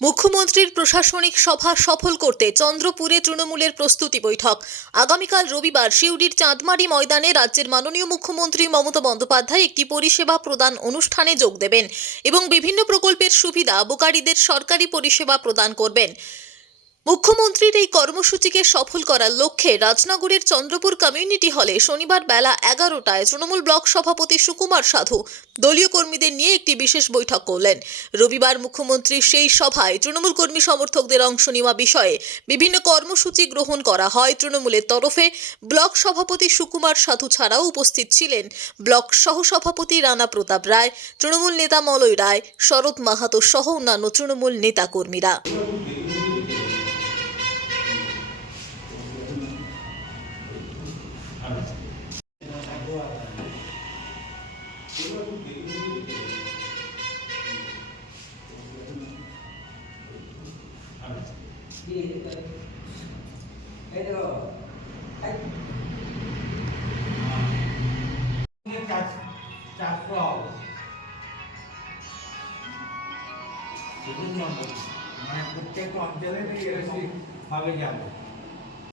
মুখ্যমন্ত্রীর প্রশাসনিক সভা সফল করতে চন্দ্রপুরে তৃণমূলের প্রস্তুতি বৈঠক। আগামীকাল রবিবার সিউড়ির চাঁদমারি ময়দানে রাজ্যের মাননীয় মুখ্যমন্ত্রী মমতা বন্দ্যোপাধ্যায় একটি পরিষেবা প্রদান অনুষ্ঠানে যোগ দেবেন এবং বিভিন্ন প্রকল্পের সুবিধা বোকারীদের সরকারি পরিষেবা প্রদান করবেন। মুখ্যমন্ত্রীর এই কর্মসূচিকে সফল করার লক্ষ্যে রাজনগরের চন্দ্রপুর কমিউনিটি হলে শনিবার বেলা 11টায় তৃণমূল ব্লক সভাপতি সুকুমার সাধু দলীয় কর্মীদের নিয়ে একটি বিশেষ বৈঠক করলেন। রবিবার মুখ্যমন্ত্রীর সেই সভায় তৃণমূল কর্মী সমর্থকদের অংশ নেওয়া বিষয়ে বিভিন্ন কর্মসূচি গ্রহণ করা হয়। তৃণমূলের তরফে ব্লক সভাপতি সুকুমার সাধু ছাড়াও উপস্থিত ছিলেন ব্লক সহসভাপতি রানা প্রতাপ রায়, তৃণমূল নেতা মলয় রায়, শরৎ মাহাতো সহ অন্যান্য তৃণমূল নেতা কর্মীরা। মানে প্রত্যেক অঞ্চলে এরকম ভাবে যাবে।